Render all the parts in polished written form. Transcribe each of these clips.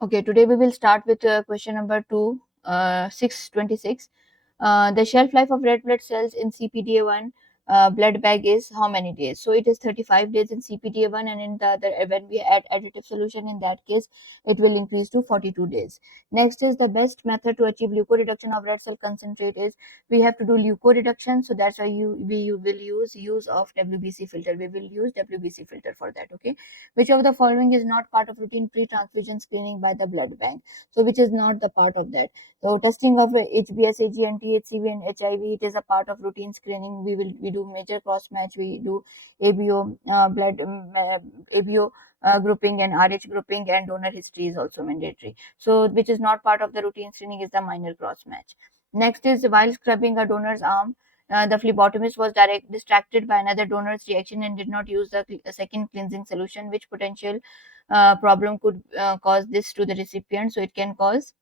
Okay, today we will start with question number 626. The shelf life of red blood cells in CPDA1 blood bag is how many days? So it is 35 days in CPDA1, and in the other, when we add additive solution, in that case, it will increase to 42 days. Next is the best method to achieve leukoreduction of red cell concentrate is we have to do leukoreduction. So that's why we will use of WBC filter. We will use WBC filter for that. Okay. Which of the following is not part of routine pre-transfusion screening by the blood bank? So which is not the part of that? So testing of HBsAg and THCV and HIV, it is a part of routine screening. We do major cross match, we do ABO blood ABO grouping and RH grouping, and donor history is also mandatory. So which is not part of the routine screening is the minor cross match. Next is while scrubbing a donor's arm, the phlebotomist was distracted by another donor's reaction and did not use the second cleansing solution. Which potential problem could cause this to the recipient? So it can cause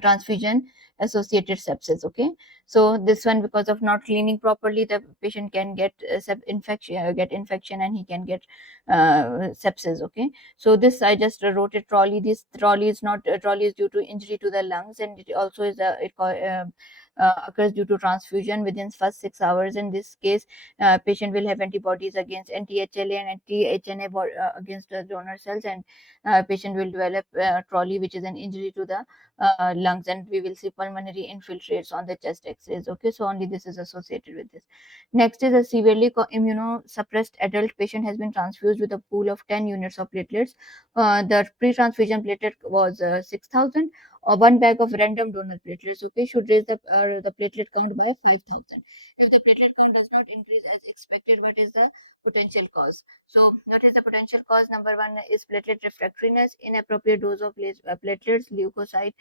transfusion associated sepsis. Okay, so this one, because of not cleaning properly, the patient can get infection, and he can get sepsis. Okay, so this I just wrote a trolley. This trolley is not trolley is due to injury to the lungs, and it also is occurs due to transfusion within first 6 hours. In this case, patient will have antibodies against anti-HLA and anti-HNA against the donor cells, and patient will develop trolley, which is an injury to the lungs, and we will see pulmonary infiltrates on the chest x-rays. Okay, so only this is associated with this. Next is a severely immunosuppressed adult patient has been transfused with a pool of 10 units of platelets. The pre-transfusion platelet was 6,000. One bag of random donor platelets, okay, should raise the platelet count by 5,000. If the platelet count does not increase as expected, what is the potential cause? So what is the potential cause? Number one is platelet refractoriness, inappropriate dose of platelets, leukocyte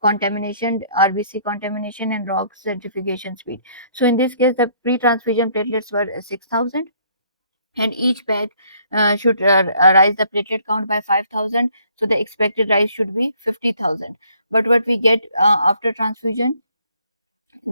contamination, RBC contamination, and ROG centrifugation speed. So in this case, the pre-transfusion platelets were 6,000, and each bag should rise the platelet count by 5,000. So the expected rise should be 50,000. But what we get after transfusion,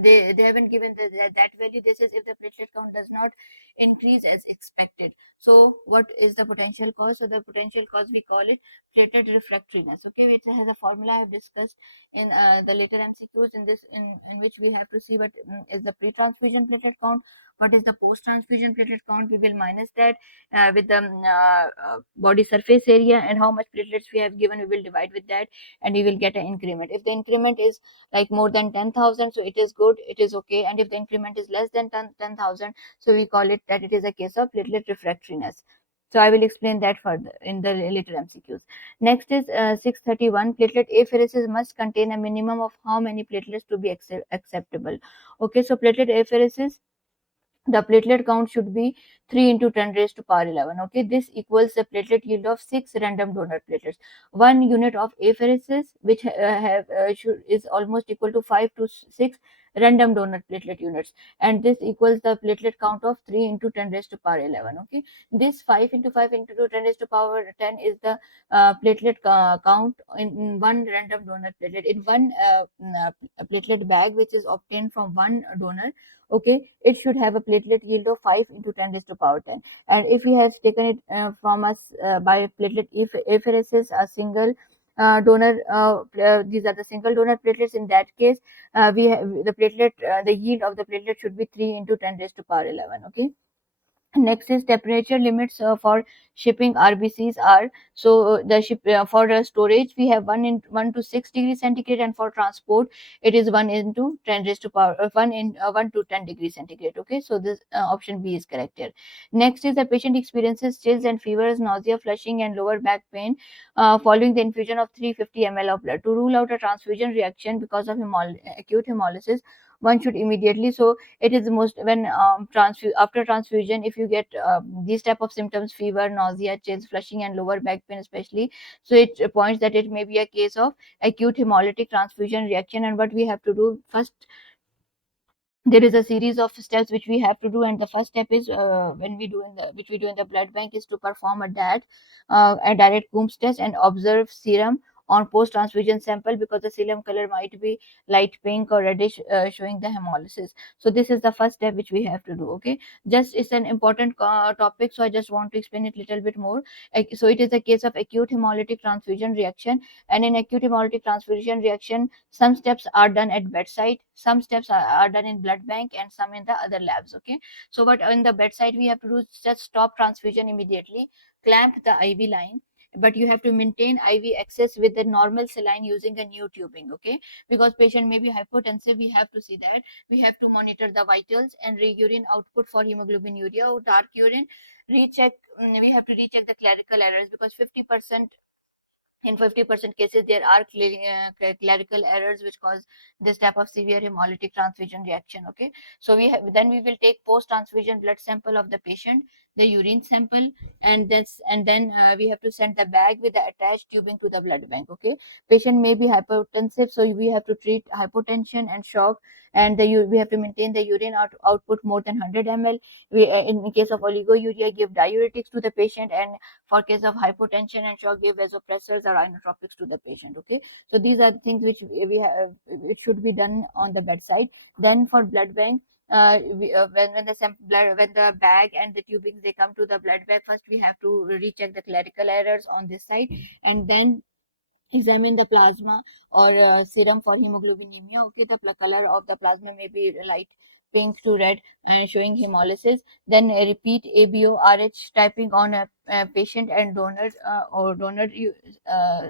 they haven't given that value. This is if the platelet count does not increase as expected. So what is the potential cause? So the potential cause, we call it platelet refractoriness. Okay, which has a formula I have discussed in the later MCQs, in which we have to see what is the pre-transfusion platelet count, what is the post-transfusion platelet count. We will minus that with the body surface area, and how much platelets we have given, we will divide with that, and we will get an increment. If the increment is like more than 10,000, so it is good, it is okay. And if the increment is less than 10,000, so we call it that it is a case of platelet refractoriness. So I will explain that further in the later MCQs. Next is 631. Platelet apheresis must contain a minimum of how many platelets to be acceptable? Okay, so platelet apheresis, the platelet count should be 3 into 10 raised to power 11. Okay, this equals the platelet yield of 6 random donor platelets. 1 unit of apheresis, which is almost equal to 5 to 6 random donor platelet units, and this equals the platelet count of 3 into 10 raised to power 11. Okay, this 5 into 5 into 10 raised to power 10 is the platelet count in one random donor platelet, in one platelet bag, which is obtained from one donor. Okay, it should have a platelet yield of 5 into 10 raised to power 10. And if we have taken it from us by platelet apheresis, a single donor, these are the single donor platelets. In that case, we have the platelet, the yield of the platelet should be 3 into 10 raised to power 11. Okay. Next is temperature limits for shipping RBCs are, so the ship for storage we have 1 to 6 degrees centigrade, and for transport it is 1 into 10 raised to power 1 to 10 degrees centigrade. Okay, so this option B is correct here. Next is the patient experiences chills and fevers, nausea, flushing, and lower back pain following the infusion of 350 ml of blood. To rule out a transfusion reaction because of acute hemolysis, one should immediately, so it is most when after transfusion, if you get these type of symptoms, fever, nausea, chills, flushing, and lower back pain especially, so it points that it may be a case of acute hemolytic transfusion reaction. And what we have to do first, there is a series of steps which we have to do, and the first step is when we do in the which we do in the blood bank is to perform a DAT, a direct Coombs test, and observe serum on post transfusion sample because the serum color might be light pink or reddish, showing the hemolysis. So this is the first step which we have to do. Okay, just it's an important topic, so I just want to explain it a little bit more. So it is a case of acute hemolytic transfusion reaction, and in acute hemolytic transfusion reaction, some steps are done at bedside, some steps are done in blood bank, and some in the other labs. Okay, so but in the bedside we have to do just stop transfusion immediately, clamp the IV line, but you have to maintain IV access with the normal saline using a new tubing. Okay, because patient may be hypotensive, we have to see that. We have to monitor the vitals and urine output for hemoglobinuria or dark urine. Recheck, we have to recheck the clerical errors because 50%, in 50% cases there are clerical errors which cause this type of severe hemolytic transfusion reaction. Okay, so then we will take post transfusion blood sample of the patient, the urine sample, and then we have to send the bag with the attached tubing to the blood bank. Okay, patient may be hypotensive, so we have to treat hypotension and shock, and we have to maintain the urine output more than 100 ml. In case of oligouria, give diuretics to the patient, and for case of hypotension and shock, give vasopressors or inotropics to the patient. Okay, so these are the things which we have, it should be done on the bedside. Then for blood bank, when the blood, when the bag and the tubings they come to the blood bank, first we have to recheck the clerical errors on this side, and then examine the plasma or serum for hemoglobinemia. Okay, the color of the plasma may be light pink to red and showing hemolysis. Then repeat ABO-RH typing on a patient and donor or donor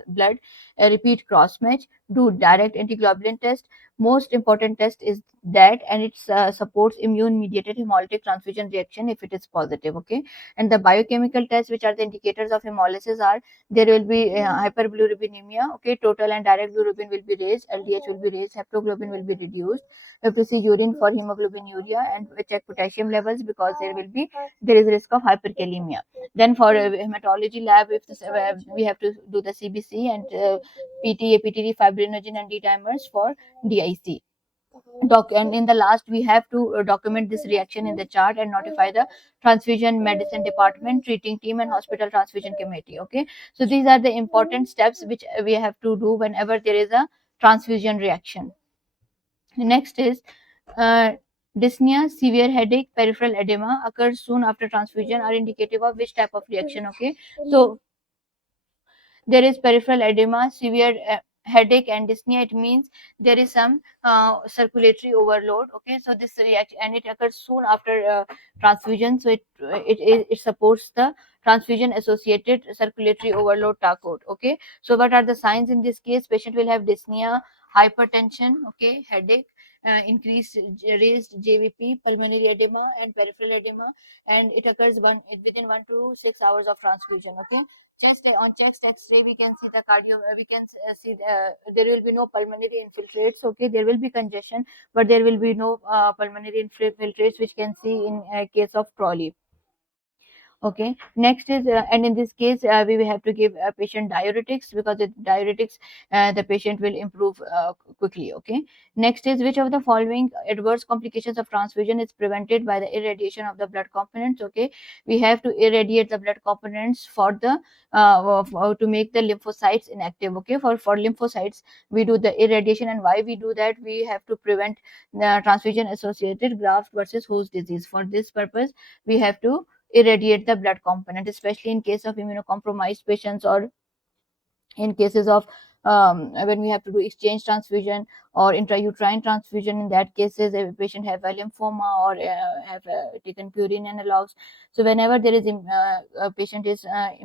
blood. Repeat cross match. Do direct antiglobulin test. Most important test is that, and it supports immune mediated hemolytic transfusion reaction if it is positive. Okay, and the biochemical tests which are the indicators of hemolysis are, there will be hyperbilirubinemia. Okay, total and direct bilirubin will be raised, LDH will be raised, heptoglobin will be reduced. If you see urine for hemoglobinuria, and we check potassium levels because there is risk of hyperkalemia. Then for hematology lab, if we have to do the CBC and PT, APTD, fibrinogen and D dimers for DIC. And in the last we have to document this reaction in the chart and notify the transfusion medicine department, treating team, and hospital transfusion committee. Okay, so these are the important steps which we have to do whenever there is a transfusion reaction. Next is dyspnea, severe headache, peripheral edema occurs soon after transfusion are indicative of which type of reaction. Okay, so there is peripheral edema, severe headache, and dyspnea. It means there is some circulatory overload. Okay, so this reaction, and it occurs soon after transfusion, so it supports the transfusion associated circulatory overload talk out. Okay, so what are the signs in this case? Patient will have dyspnea, hypertension, okay, headache, increased raised JVP, pulmonary edema, and peripheral edema, and it occurs within 1 to 6 hours of transfusion. Okay, on chest X-ray we can see the cardio. We can see there will be no pulmonary infiltrates. Okay, there will be congestion, but there will be no pulmonary infiltrates which can see in case of trolley. Okay, next is and in this case we will have to give a patient diuretics because with diuretics the patient will improve quickly. Okay, next is which of the following adverse complications of transfusion is prevented by the irradiation of the blood components. Okay, we have to irradiate the blood components for the to make the lymphocytes inactive. Okay, for lymphocytes we do the irradiation, and why we do that, we have to prevent the transfusion associated graft versus host disease. For this purpose we have to irradiate the blood component, especially in case of immunocompromised patients, or in cases of when we have to do exchange transfusion or intrauterine transfusion. In that cases, if a patient have a lymphoma or have taken purine analogs. So whenever there is a patient is there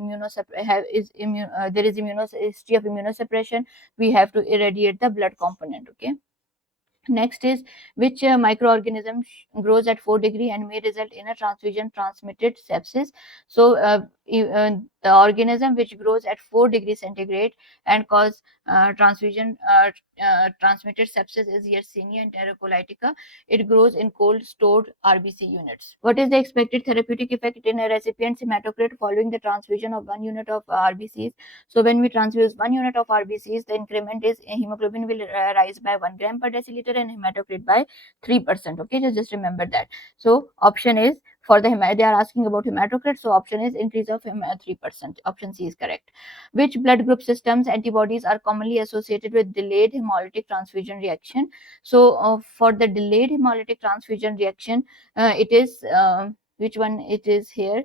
is history of immunosuppression, we have to irradiate the blood component. Okay. Next is which microorganism grows at 4 degree and may result in a transfusion transmitted sepsis. So the organism which grows at 4 degree centigrade and cause transmitted sepsis is Yersinia enterocolitica. It grows in cold stored RBC units. What is the expected therapeutic effect in a recipient's hematocrit following the transfusion of 1 unit of RBCs? So when we transfuse 1 unit of RBCs, the increment is hemoglobin will rise by 1 gram per deciliter and hematocrit by 3%. Okay, just remember that. So option is For the they are asking about hematocrit, so option is increase of 3%. Option C is correct. Which blood group systems antibodies are commonly associated with delayed hemolytic transfusion reaction? So for the delayed hemolytic transfusion reaction, it is which one it is here?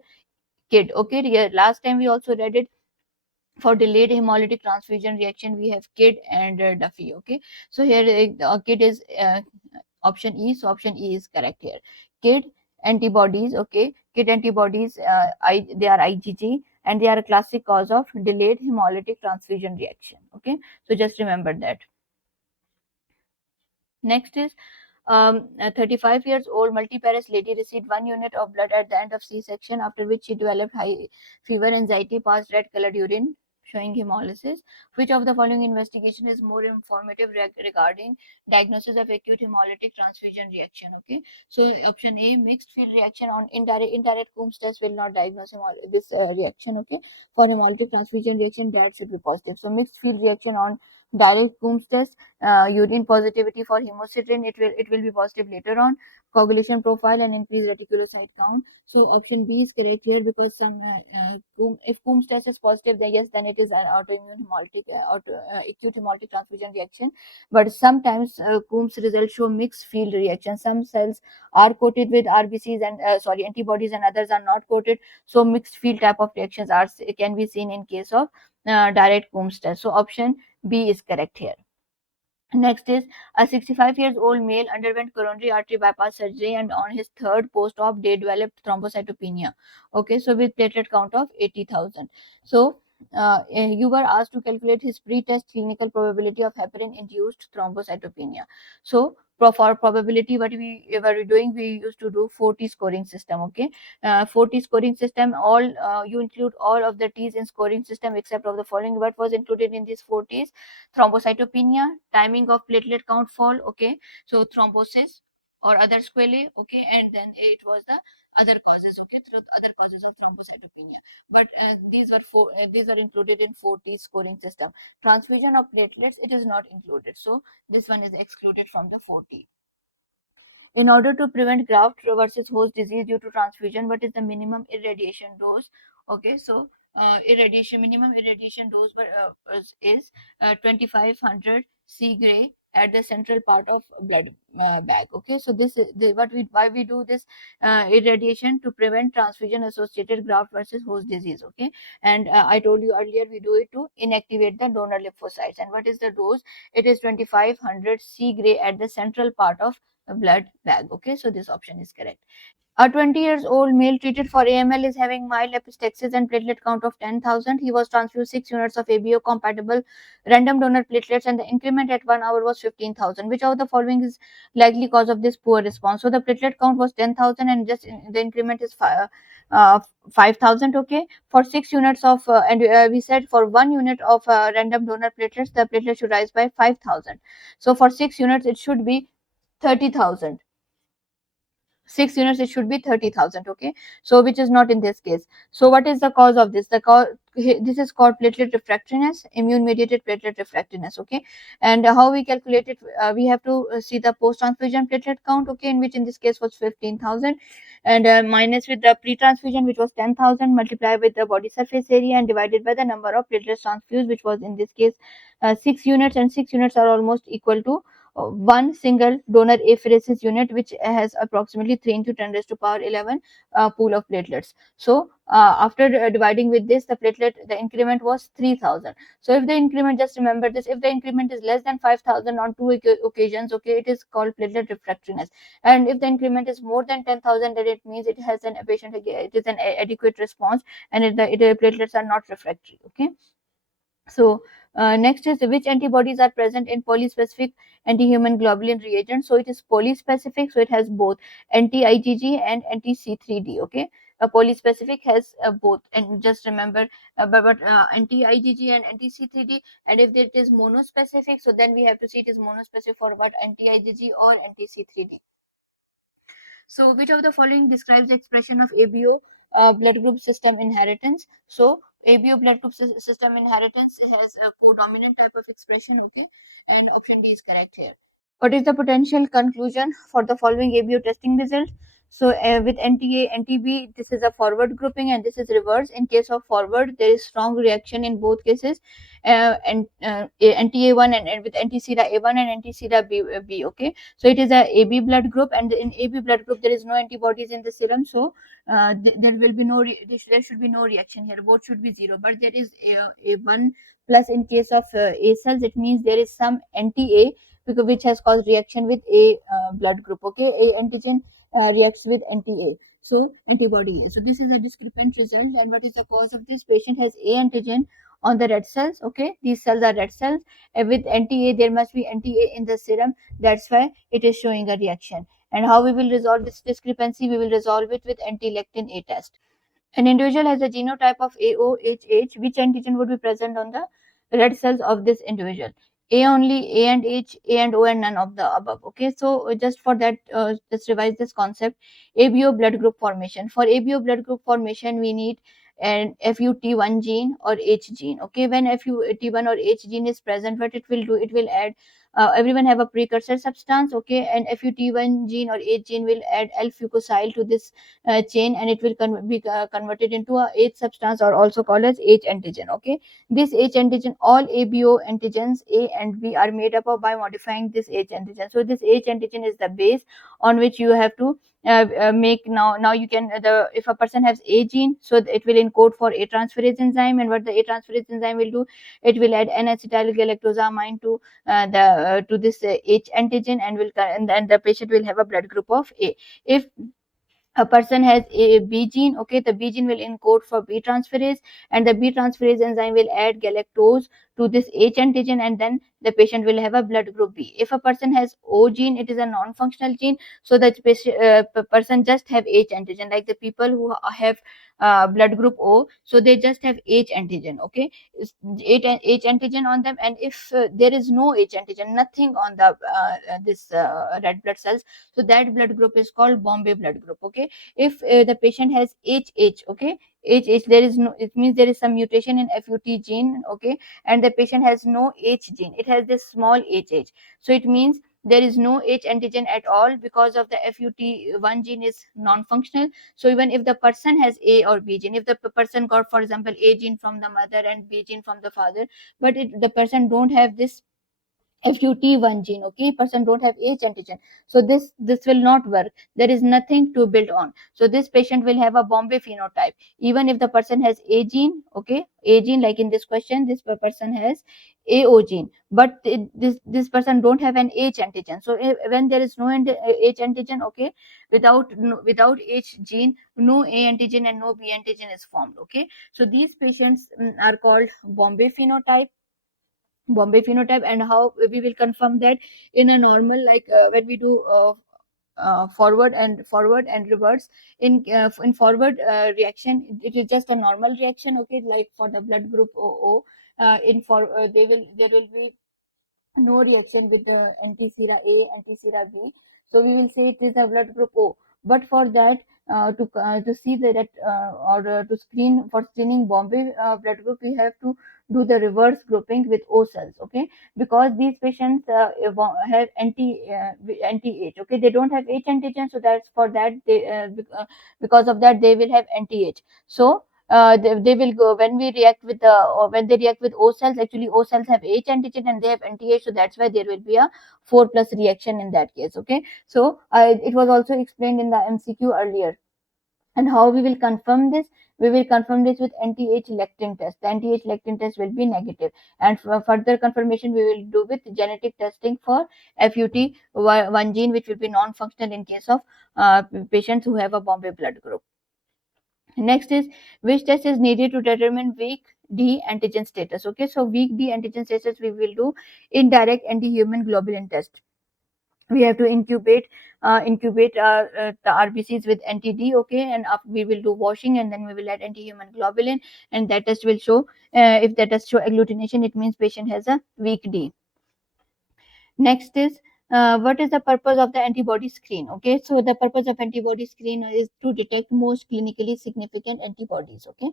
KID. Okay, yeah, last time we also read it. For delayed hemolytic transfusion reaction, we have KID and Duffy. Okay, so here KID is option E, so option E is correct here. KID antibodies, okay, KID antibodies, they are IgG and they are a classic cause of delayed hemolytic transfusion reaction. Okay, so just remember that. Next is a 35 years old multiparous lady received 1 unit of blood at the end of C-section, after which she developed high fever, anxiety, passed red colored urine showing hemolysis. Which of the following investigation is more informative regarding diagnosis of acute hemolytic transfusion reaction? Okay, so option A, mixed field reaction on indirect Coombs test will not diagnose this reaction. Okay, for hemolytic transfusion reaction, that should be positive. So mixed field reaction on direct Coombs test, urine positivity for hemocytin, it will be positive later on. Coagulation profile and increased reticulocyte count. So option B is correct here, because some if Coombs test is positive, then yes, then it is an autoimmune hemolytic acute hemolytic transfusion reaction. But sometimes Coombs results show mixed field reaction. Some cells are coated with RBCs and antibodies, and others are not coated. So mixed field type of reactions are can be seen in case of direct Coombs test. So option B is correct here. Next is a 65 years old male underwent coronary artery bypass surgery, and on his third post-op day developed thrombocytopenia. Okay, so with platelet count of 80,000. So you were asked to calculate his pre-test clinical probability of heparin-induced thrombocytopenia. So for probability, what we were doing, we used to do 4T scoring system. Okay, 4T scoring system. All you include all of the T's in scoring system except of the following. What was included in these 4T's? Thrombocytopenia, timing of platelet count fall, okay, so thrombosis or other sequelae, okay, and then it was the other causes, okay, other causes of thrombocytopenia. But these are included in 4T scoring system. Transfusion of platelets, it is not included, so this one is excluded from the 4T. In order to prevent graft versus host disease due to transfusion, what is the minimum irradiation dose? Okay, so minimum irradiation dose is 2500 C gray at the central part of blood bag. Okay, so this is why we do this irradiation, to prevent transfusion associated graft versus host disease. Okay, and I told you earlier, we do it to inactivate the donor lymphocytes. And what is the dose? It is 2500 C gray at the central part of a blood bag. Okay, so this option is correct. A 20 years old male treated for AML is having mild epistaxis and platelet count of 10,000. He was transfused 6 units of ABO compatible random donor platelets, and the increment at 1 hour was 15,000. Which of the following is likely cause of this poor response? So the platelet count was 10,000 and just the increment is 5,000. Okay, for 6 units of and we said for 1 unit of random donor platelets, the platelet should rise by 5,000. So for 6 units, it should be 30,000. 6 units, it should be 30,000. Okay, so which is not in this case. So what is the cause of this? This is called platelet refractoriness, immune mediated platelet refractoriness. Okay, and how we calculate it, we have to see the post transfusion platelet count, okay, in which in this case was 15,000, and minus with the pre transfusion, which was 10,000, multiplied with the body surface area and divided by the number of platelets transfused, which was in this case 6 units, and 6 units are almost equal to one single donor apheresis unit, which has approximately 3 into 10 raised to power 11 pool of platelets. So after dividing with this, the increment was 3,000. So if the increment, just remember this, if the increment is less than 5,000 on two occasions, okay, it is called platelet refractoriness. And if the increment is more than 10,000, then it means it has an patient, it is an adequate response, and the platelets are not refractory. Okay, so next is, which antibodies are present in polyspecific anti-human globulin reagent? So it is polyspecific, so it has both anti-IgG and anti-C3d. Okay, a polyspecific has both, and just remember, but anti-IgG and anti-C3d. And if it is monospecific, so then we have to see it is monospecific for what, anti-IgG or anti-C3d. So, which of the following describes the expression of ABO blood group system inheritance? So, ABO blood group system inheritance has a codominant type of expression. Okay, and option D is correct here. What is the potential conclusion for the following ABO testing result? So with NTA, NTB, this is a forward grouping and this is reverse. In case of forward, there is strong reaction in both cases, and NTA1 and with anti-sera A1 and anti-sera B. Okay, so it is a AB blood group, and in AB blood group there is no antibodies in the serum, so there will be no there should be no reaction here. Both should be zero, but there is A1 plus in case of A cells. It means there is some anti-A because which has caused reaction with A blood group. Okay, A antigen reacts with anti-A. So antibody. So this is a discrepant result. And what is the cause of this? Patient has A antigen on the red cells. Okay, these cells are red cells. With anti-A, there must be anti-A in the serum. That's why it is showing a reaction. And how we will resolve this discrepancy? We will resolve it with anti-lectin A test. An individual has a genotype of AOHH. Which antigen would be present on the red cells of this individual? A only, A and H, A and O, and none of the above. Okay, so just for that, just revise this concept. ABO blood group formation. For ABO blood group formation, we need an FUT1 gene or H gene. Okay, when FUT1 or H gene is present, what it will do? It will add. Everyone have a precursor substance. Okay, and FUT1 gene or H gene will add L-fucosyl to this chain, and it will be converted into a H substance, or also called as H antigen. Okay, this H antigen, all ABO antigens A and B are made up of by modifying this H antigen. So this H antigen is the base on which you have to make. Now you can if a person has A gene, so it will encode for A transferase enzyme, and what the A transferase enzyme will do, it will add N-acetyl galactosamine to the to this H antigen, and and then the patient will have a blood group of A. If a person has a B gene, okay, the B gene will encode for B transferase, and the B transferase enzyme will add galactose to this H antigen, and then the patient will have a blood group B. If a person has O gene, it is a non-functional gene, so that person just have H antigen, like the people who have blood group O, so they just have H antigen. Okay, H antigen on them, and if there is no H antigen, nothing on the this red blood cells, so that blood group is called Bombay blood group. Okay, if the patient has HH, okay, HH, there is no, it means there is some mutation in FUT gene. Okay, and the patient has no H gene, it has this small HH, so it means there is no H antigen at all, because of the FUT1 gene is non-functional. So even if the person has A or B gene, if the person got, for example, A gene from the mother and B gene from the father, but the person don't have this FUT1 gene, okay, person don't have H antigen, so this will not work. There is nothing to build on. So this patient will have a Bombay phenotype, even if the person has A gene. Okay, A gene, like in this question, this person has AO gene, but this person don't have an H antigen. So when there is no H antigen, okay, without H gene, no A antigen and no B antigen is formed. Okay, so these patients are called Bombay phenotype. And how we will confirm that? In a normal, like when we do forward and reverse. In forward reaction, it is just a normal reaction. Okay, like for the blood group O, in for there will be no reaction with the anti-sera A, anti-sera B. So we will say it is a blood group O. But for that, to see that or to screen for screening Bombay blood group, we have to do the reverse grouping with O cells. Okay, because these patients have anti H. Okay, they don't have H antigen, so that's for that they because of that they will have anti H. So they will go when we react with the or when they react with O cells. Actually, O cells have H antigen and they have anti-H, so that's why there will be a 4 plus reaction in that case. Okay, so it was also explained in the MCQ earlier. And how we will confirm this? We will confirm this with anti-H lectin test. The anti-H lectin test will be negative, and for further confirmation we will do with genetic testing for FUT1 gene, which will be non-functional in case of patients who have a Bombay blood group. Next is, which test is needed to determine weak D antigen status. Okay, so weak D antigen status we will do indirect anti-human globulin test. We have to incubate the RBCs with anti-D. Okay, and we will do washing, and then we will add anti-human globulin, and that test will show if that test show agglutination, it means patient has a weak D. Next is, what is the purpose of the antibody screen? Okay, so the purpose of antibody screen is to detect most clinically significant antibodies. Okay,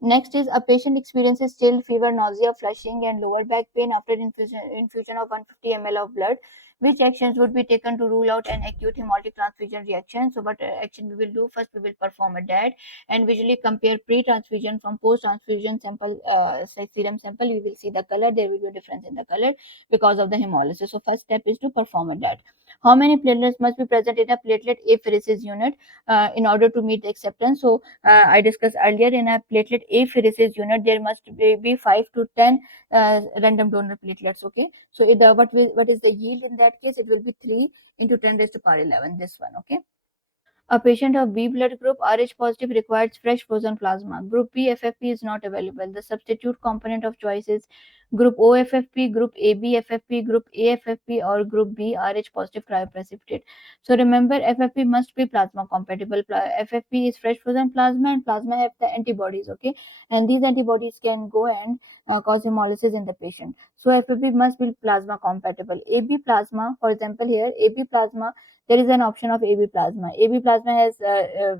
Next is a patient experiences chill, fever, nausea, flushing, and lower back pain after infusion of 150 ml of blood. Which actions would be taken to rule out an acute hemolytic transfusion reaction? So, what action we will do? First, we will perform a DAT and visually compare pre-transfusion from post-transfusion sample, serum sample. We will see the color. There will be a difference in the color because of the hemolysis. So, first step is to perform a DAT. How many platelets must be present in a platelet apheresis unit in order to meet the acceptance? So, I discussed earlier, in a platelet apheresis unit, there must be 5 to 10 random donor platelets. Okay, so what is the yield in that case? It will be 3 into 10 raised to power 11. This one, okay. A patient of B blood group Rh positive requires fresh frozen plasma. Group B FFP is not available. The substitute component of choice is Group O FFP, Group AB FFP, Group A FFP, or Group B Rh positive cryoprecipitate. So remember, FFP must be plasma compatible. FFP is fresh frozen plasma, and plasma have the antibodies. Okay, and these antibodies can go and cause hemolysis in the patient. So FFP must be plasma compatible. AB plasma, for example, here AB plasma, there is an option of AB plasma. AB plasma has,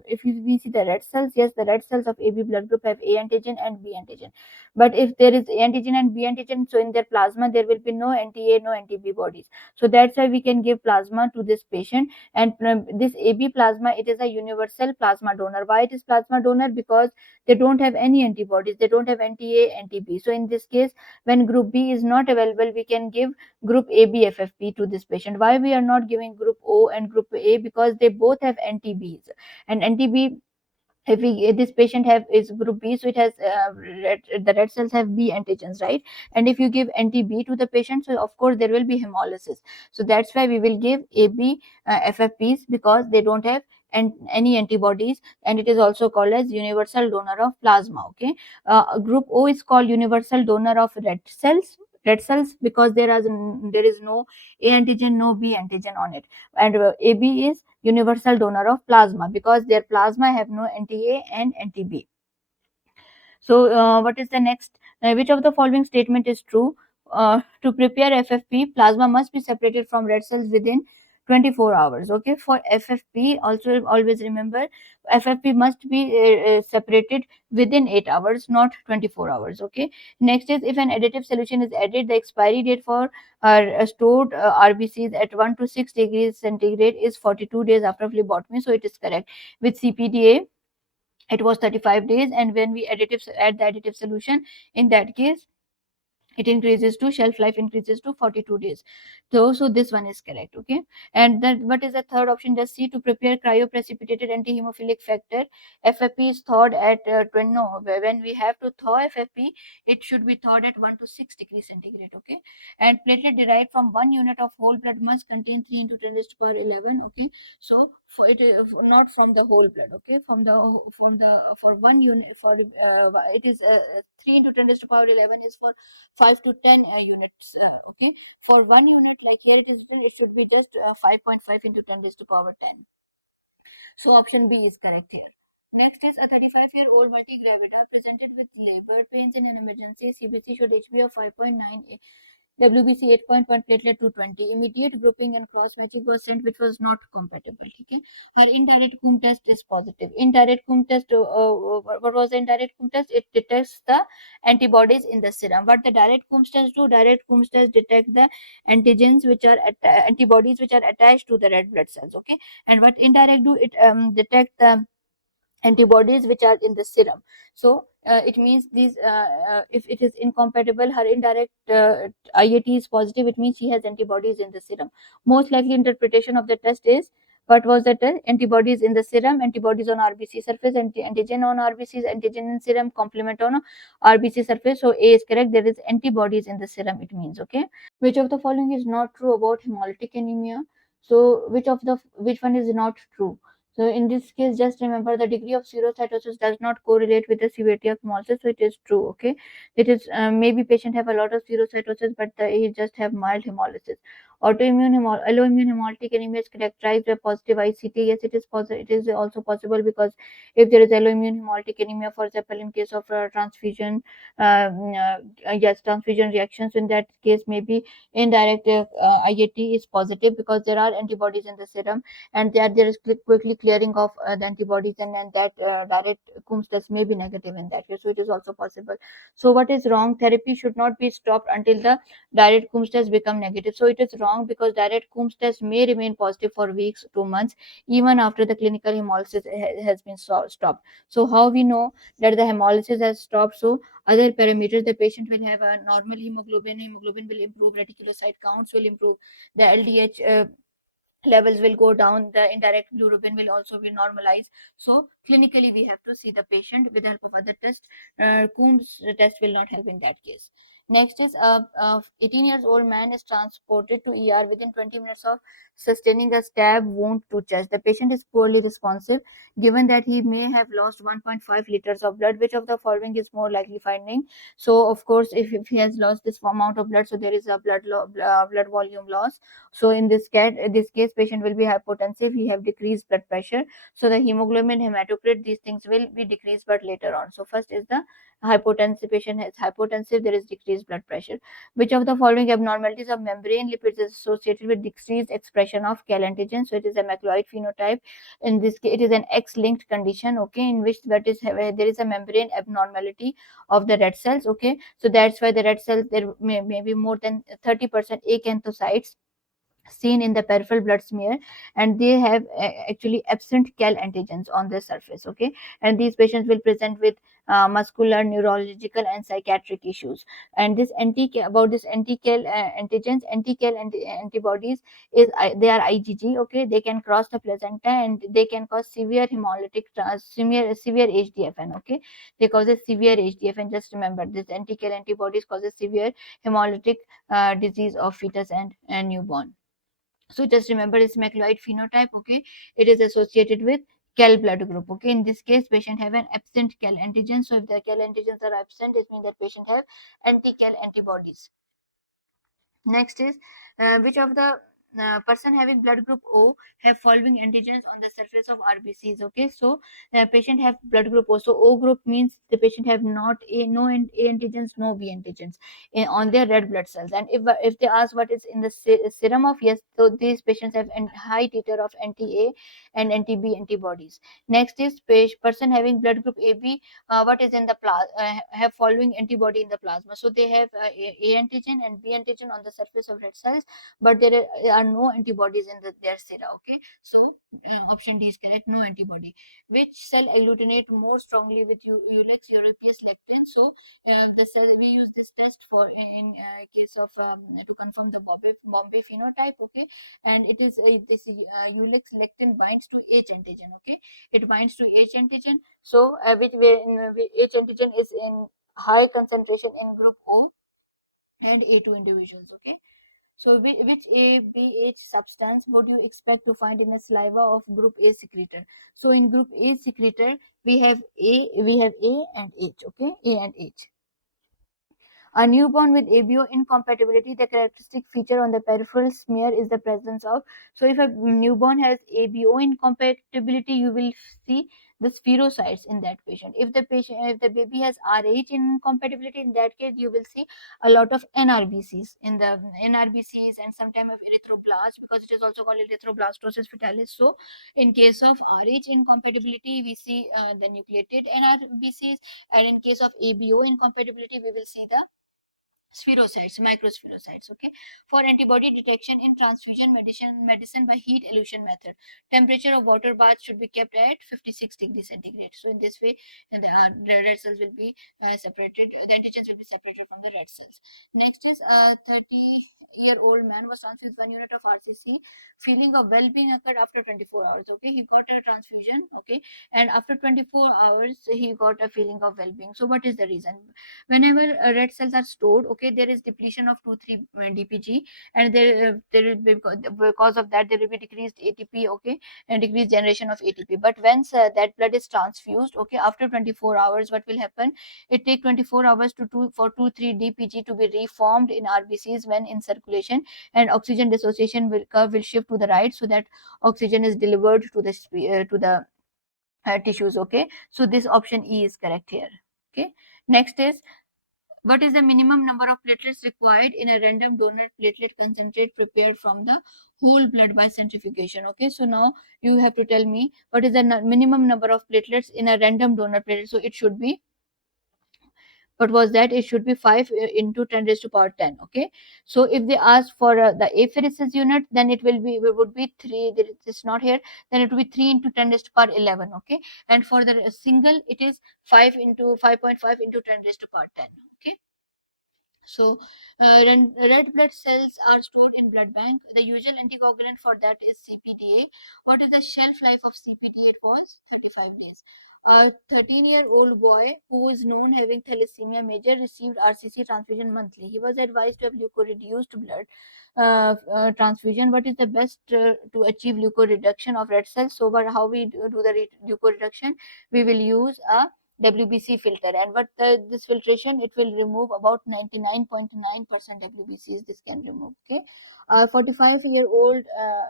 if we see the red cells, yes, the red cells of AB blood group have A antigen and B antigen. But if there is A antigen and B antigen, so in their plasma there will be no anti-A, no anti-B bodies. So that's why we can give plasma to this patient. And this AB plasma, it is a universal plasma donor. Why it is plasma donor? Because they don't have any antibodies, they don't have anti-A, anti-B. So in this case, when group B is not available, we can give group ABFFP to this patient. Why we are not giving group O and group A? Because they both have anti-Bs, and anti-B, if we this patient have is group B, so it has the red cells have B antigens, right? And if you give anti-B to the patient, so of course there will be hemolysis. So that's why we will give AB FFPs, because they don't have any antibodies, and it is also called as universal donor of plasma. Okay, group O is called universal donor of red cells. Red cells, because there is no A antigen, no B antigen on it. And AB is universal donor of plasma, because their plasma have no anti-A and anti-B. So, what is the next? Which of the following statement is true? To prepare FFP, plasma must be separated from red cells within 24 hours. Okay, for FFP, also always remember, FFP must be separated within 8 hours, not 24 hours. Okay, next is, if an additive solution is added, the expiry date for stored RBCs at 1 to 6 degrees centigrade is 42 days after phlebotomy. So, it is correct. With CPDA, it was 35 days, and when we add the additive solution, in that case it increases to shelf life increases to 42 days. So this one is correct. Okay, and then what is the third option? Just see, to prepare cryoprecipitated antihemophilic factor, FFP is thawed at 20, no, when we have to thaw FFP, it should be thawed at 1 to 6 degrees centigrade. Okay, and platelet derived from 1 unit of whole blood must contain 3 into 10 raised to power 11. Okay, so for it is not from the whole blood. Okay, from the for 1 unit, for it is 3 into 10 raised to power 11 is for 5 to 10 units. Okay, for 1 unit, like here it is written, it should be just 5.5 into 10 raised to power 10. So option B is correct here. Next is, a 35-year-old multigravida presented with labor pains in an emergency. CBC showed HB of 5.9, WBC 8.1, platelet 220. Immediate grouping and cross matching was sent, which was not compatible. Okay, her indirect Coombs test is positive. Indirect Coombs test, what was the indirect Coombs test? It detects the antibodies in the serum. What the direct Coombs test do? Direct Coombs test detect the antigens which are antibodies which are attached to the red blood cells. Okay, and what indirect do? It detect the antibodies which are in the serum. So it means these, if it is incompatible, her indirect IAT is positive, it means she has antibodies in the serum. Most likely interpretation of the test is, what was the test? Antibodies in the serum, antibodies on RBC surface, antigen on RBCs, antigen in serum, complement on RBC surface. So A is correct, there is antibodies in the serum, it means. Okay, which of the following is not true about hemolytic anemia? So which one is not true? So in this case, just remember, the degree of serocytosis does not correlate with the severity of hemolysis. So it is true. Okay, it is maybe patient have a lot of serocytosis, but he just have mild hemolysis. Alloimmune hemolytic anemia is characterized by positive ICT. Yes, it is possible. It is also possible because if there is alloimmune hemolytic anemia, for example, in case of transfusion, yes, transfusion reactions. In that case, maybe indirect IAT is positive because there are antibodies in the serum, and there is quickly clearing of the antibodies, and that direct Coombs test may be negative in that case. So it is also possible. So what is wrong? Therapy should not be stopped until the direct Coombs test become negative. So it is wrong because direct Coombs test may remain positive for weeks to months even after the clinical hemolysis has been stopped. So how we know that the hemolysis has stopped? So other parameters, the patient will have a normal hemoglobin will improve, reticulocyte counts will improve, the LDH levels will go down, the indirect bilirubin will also be normalized. So clinically we have to see the patient with the help of other tests. Coombs test will not help in that case. Next is a 18 years old man is transported to ER within 20 minutes of sustaining a stab wound to chest. The patient is poorly responsive. Given that he may have lost 1.5 liters of blood, which of the following is more likely finding? So of course, if he has lost this amount of blood, so there is a blood volume loss. So in this case, patient will be hypotensive. He have decreased blood pressure. So the hemoglobin, hematocrit, these things will be decreased, but later on. So first is the hypotensive. Patient has hypotensive. There is decreased blood pressure. Which of the following abnormalities of membrane lipids is associated with decreased expression of Cal antigen? So it is a macroid phenotype. In this case, it is an X-linked condition. Okay, in which there is a membrane abnormality of the red cells. Okay, so that's why the red cells there may be more than 30% acanthocytes seen in the peripheral blood smear, and they have actually absent cal antigens on their surface. Okay, and these patients will present with muscular, neurological, and psychiatric issues. And this about this anti-cal antigens, antibodies is they are IgG. Okay, they can cross the placenta and they can cause severe hemolytic severe HDFN. Okay, they cause a severe HDFN. Just remember, this anti-cal antibodies causes severe hemolytic disease of fetus and newborn. So just remember it's macroid phenotype. Okay, it is associated with cal blood group. Okay, in this case patient have an absent cal antigen. So if the cal antigens are absent, it means that patient have anti-cal antibodies. Next is which of the person having blood group O have following antigens on the surface of RBCs. Okay, so patient have blood group O. So O group means the patient have not A antigens, no B antigens on their red blood cells. And if they ask what is in the serum of, yes, so these patients have a high titer of anti-A and anti-B antibodies. Next is person having blood group AB, what is in the have following antibody in the plasma. So they have A antigen and B antigen on the surface of red cells, but there are no antibodies in their sera. Okay, so option D is correct, no antibody. Which cell agglutinate more strongly with Ulex europaeus lectin? So the cell we use this test for in case of to confirm the Bombay phenotype. Okay, and it is this Ulex lectin binds to H antigen. Okay, it binds to H antigen. So H antigen is in high concentration in group O and A2 individuals. Okay, so which ABH substance would you expect to find in a saliva of group A secretor? So in group A secretor we have A and H. Okay, A and H. A newborn with ABO incompatibility, the characteristic feature on the peripheral smear is the presence of. So, if a newborn has ABO incompatibility, you will see the spherocytes in that patient. If the baby has RH incompatibility, in that case, you will see a lot of NRBCs in the NRBCs and sometimes of erythroblasts, because it is also called erythroblastosis fetalis. So, in case of RH incompatibility, we see the nucleated NRBCs, and in case of ABO incompatibility, we will see the spherocytes, microspherocytes. Okay, for antibody detection in transfusion medicine by heat elution method, temperature of water bath should be kept at 56 degrees centigrade. So in this way, and the red cells will be separated, the antigens will be separated from the red cells. Next is a 30-year-old man was transfused 1 unit of RCC. Feeling of well-being occurred after 24 hours. Okay, he got a transfusion. Okay, and after 24 hours he got a feeling of well-being. So what is the reason? Whenever red cells are stored, okay, there is depletion of 2,3 dpg, and there will be, because of that there will be decreased ATP. Okay, and decreased generation of ATP. But once that blood is transfused, okay, after 24 hours, what will happen? It take 24 hours for 2,3 dpg to be reformed in RBCs when in circulation, and oxygen dissociation curve will shift to the right, so that oxygen is delivered to the tissues. Okay, so this option E is correct here. Okay, next is, what is the minimum number of platelets required in a random donor platelet concentrate prepared from the whole blood by centrifugation? Okay, so now you have to tell me what is the minimum number of platelets in a random donor platelet. So it should be, what was that, it should be 5 into 10 raised to power 10. Okay, so if they ask for the apheresis unit, then it would be 3, it's not here, then it will be 3 into 10 raised to power 11. Okay, and for the single, it is 5 into 5.5 into 10 raised to power 10. Okay, so, red blood cells are stored in blood bank. The usual anticoagulant for that is CPDA. What is the shelf life of CPDA? It was 35 days. A 13-year-old boy who is known having thalassemia major received RCC transfusion monthly. He was advised to have leukoreduced blood transfusion. What is the best to achieve leukoreduction of red cells? So, how we do the leukoreduction? We will use a WBC filter, and what this filtration, it will remove about 99.9% WBCs. This can remove. Okay, a 45-year-old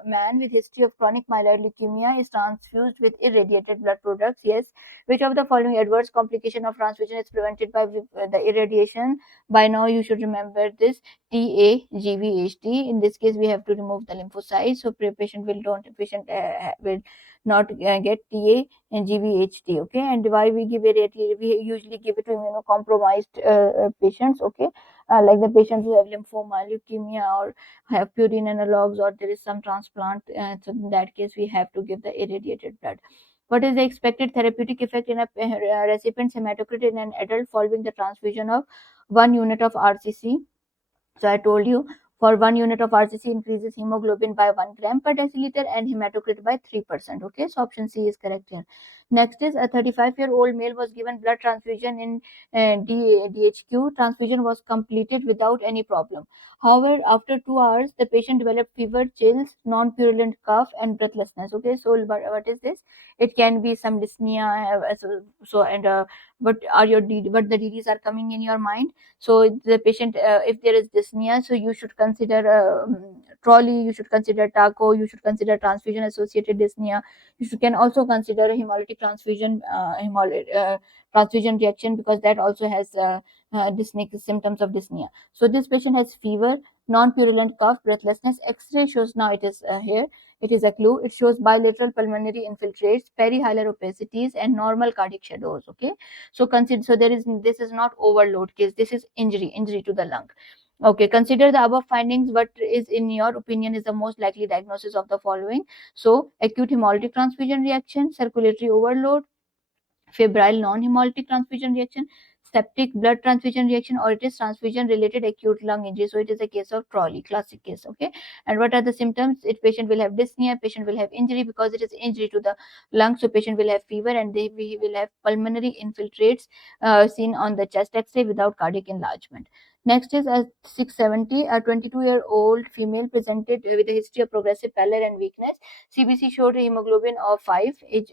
man with history of chronic myeloid leukemia is transfused with irradiated blood products. Yes, which of the following adverse complication of transfusion is prevented by the irradiation? By now you should remember this, TAGVHT. In this case, we have to remove the lymphocytes, so patient will not get TA and GVHT. Okay, and why we give it? We usually give it to immunocompromised patients. Okay, like the patients who have lymphoma, leukemia, or have purine analogs, or there is some transplant. So in that case, we have to give the irradiated blood. What is the expected therapeutic effect in a recipient's hematocrit in an adult following the transfusion of 1 unit of RCC? So I told you, for 1 unit of RCC increases hemoglobin by 1 gram per deciliter and hematocrit by 3%. Okay, so option C is correct here. Next is, a 35-year-old male was given blood transfusion in DHQ. Transfusion was completed without any problem. However, after 2 hours, the patient developed fever, chills, non-purulent cough, and breathlessness. Okay, so what is this? It can be some dyspnea. What are what the DDs are coming in your mind? So the patient, if there is dyspnea, so you should consider trolley, you should consider taco, you should consider transfusion associated dyspnea. Can also consider hemolytic transfusion, transfusion reaction, because that also has dyspneic symptoms of dyspnea. So this patient has fever, non-purulent cough, breathlessness. X-ray shows, now it is here, it is a clue. It shows bilateral pulmonary infiltrates, perihilar opacities, and normal cardiac shadows. Okay, so consider, so there is, this is not overload case, this is injury to the lung. Okay, consider the above findings. What is, in your opinion, is the most likely diagnosis of the following? So acute hemolytic transfusion reaction, circulatory overload, febrile non-hemolytic transfusion reaction, septic blood transfusion reaction, or it is transfusion related acute lung injury. So it is a case of trolley, classic case. Okay, and what are the symptoms? If patient will have dyspnea, patient will have injury because it is injury to the lung, so patient will have fever, and we will have pulmonary infiltrates seen on the chest X-ray without cardiac enlargement. Next is a 670, a 22-year-old female presented with a history of progressive pallor and weakness. CBC showed a hemoglobin of 5. If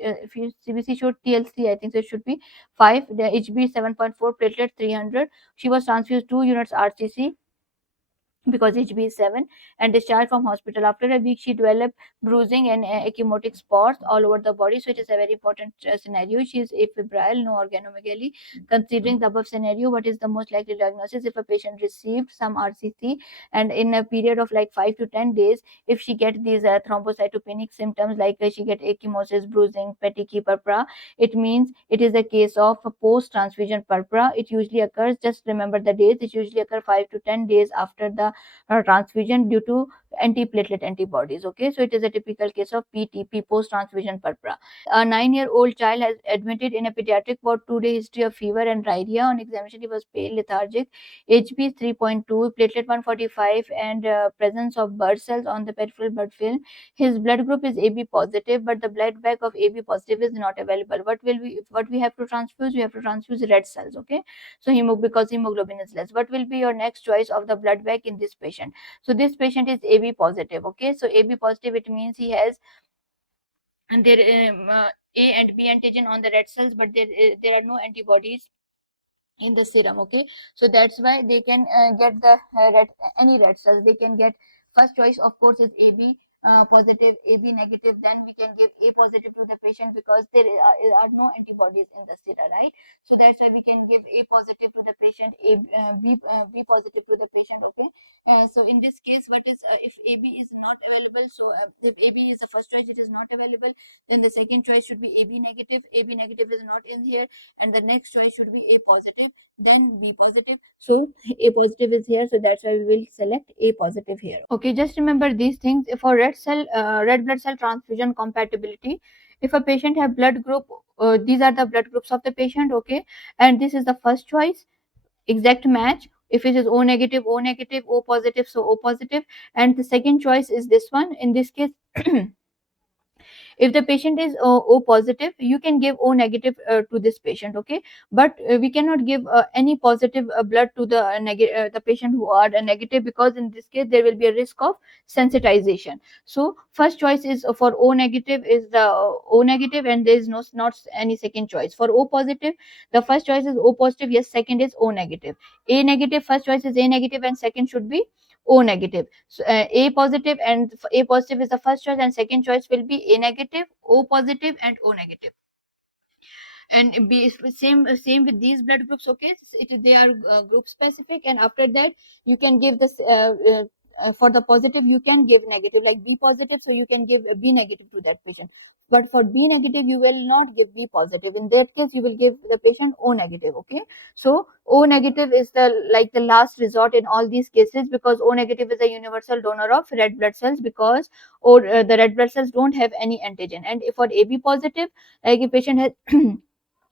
CBC showed TLC, I think so it should be 5. The HB 7.4, platelet 300. She was transfused 2 units RCC because HB is 7, and discharged from hospital. After a week, she developed bruising and ecchymotic spots all over the body. So it is a very important scenario. She is afebrile, no organomegaly. Considering the above scenario, what is the most likely diagnosis? If a patient received some RCC and in a period of like 5 to 10 days, if she get these thrombocytopenic symptoms like she get ecchymosis, bruising, petechiae, purpura, it means it is a case of post-transfusion purpura. It usually occurs, just remember the days, it usually occurs 5 to 10 days after the transfusion due to antiplatelet antibodies. Okay, so it is a typical case of PTP, post transfusion purpura. A 9-year-old child has admitted in a pediatric ward, 2-day history of fever and diarrhea. On examination, he was pale, lethargic, HB 3.2, platelet 145, and presence of blood cells on the peripheral blood film. His blood group is AB positive, but the blood bag of AB positive is not available. What we have to transfuse? We have to transfuse red cells. Okay, so because hemoglobin is less. What will be your next choice of the blood bag in this patient? So this patient is AB positive. Okay, so AB positive, it means he has, and there A and B antigen on the red cells, but there are no antibodies in the serum. Okay, so that's why they can get the any red cells. They can get, first choice of course is AB positive, AB negative, then we can give A positive to the patient because there are no antibodies in the serum, right? So that's why we can give A positive to the patient, B positive to the patient. Okay, so in this case, what is if AB is not available, so if AB is the first choice, it is not available, then the second choice should be AB negative. AB negative is not in here, and the next choice should be A positive, then B positive. So A positive is here, so that's why we will select A positive here. Okay, just remember these things. For red blood cell transfusion compatibility, if a patient have blood group, these are the blood groups of the patient. Okay, and this is the first choice, exact match. If it is O negative, O negative, O positive, so O positive, and the second choice is this one. In this case, if the patient is O positive, you can give O negative to this patient. Okay, but we cannot give any positive blood to the patient who are negative, because in this case there will be a risk of sensitization. So first choice is for O negative is the O negative, and there is not any second choice. For O positive, the first choice is O positive, yes, second is O negative. A negative, first choice is A negative, and second should be O negative. So, A positive, and A positive is the first choice, and second choice will be A negative, O positive, and O negative. And be same with these blood groups. Okay, they are group specific, and after that you can give this for the positive you can give negative, like B positive, so you can give B negative to that patient. But for B negative you will not give B positive. In that case you will give the patient O negative. Okay, so O negative is the like the last resort in all these cases, because O negative is a universal donor of red blood cells, because or the red blood cells don't have any antigen. And for AB positive, like if patient has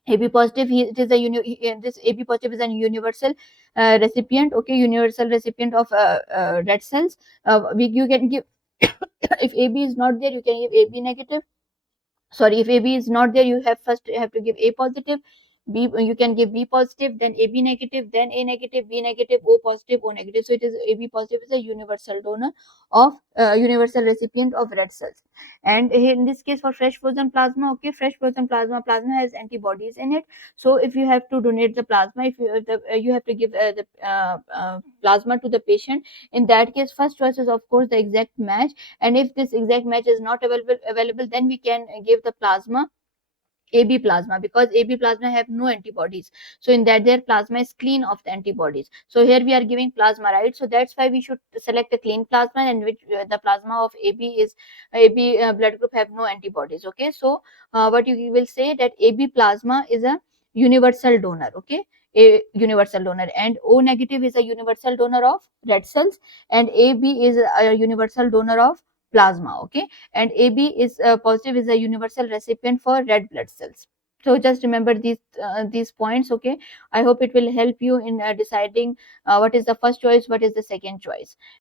AB positive, it is a this AB positive is a universal recipient. Okay, universal recipient of red cells. You can give if AB is not there, you can give AB negative. Sorry, if AB is not there, you have first have to give A positive. B, you can give B positive, then AB negative, then A negative, B negative, O positive, O negative. So it is AB positive is a universal donor of universal recipient of red cells. And here in this case for fresh frozen plasma, okay, fresh frozen plasma has antibodies in it. So if you have to donate the plasma, if you you have to give the plasma to the patient. In that case, first choice is of course the exact match, and if this exact match is not available, then we can give the plasma AB plasma, because AB plasma have no antibodies. So in that their plasma is clean of the antibodies. So here we are giving plasma, right? So that's why we should select a clean plasma, and which the plasma of AB is AB blood group have no antibodies. Okay, so what you will say that AB plasma is a universal donor. Okay, a universal donor, and O negative is a universal donor of red cells, and AB is a universal donor of plasma. Okay, and AB is positive is a universal recipient for red blood cells. So just remember these points. Okay, I hope it will help you in deciding what is the first choice, what is the second choice.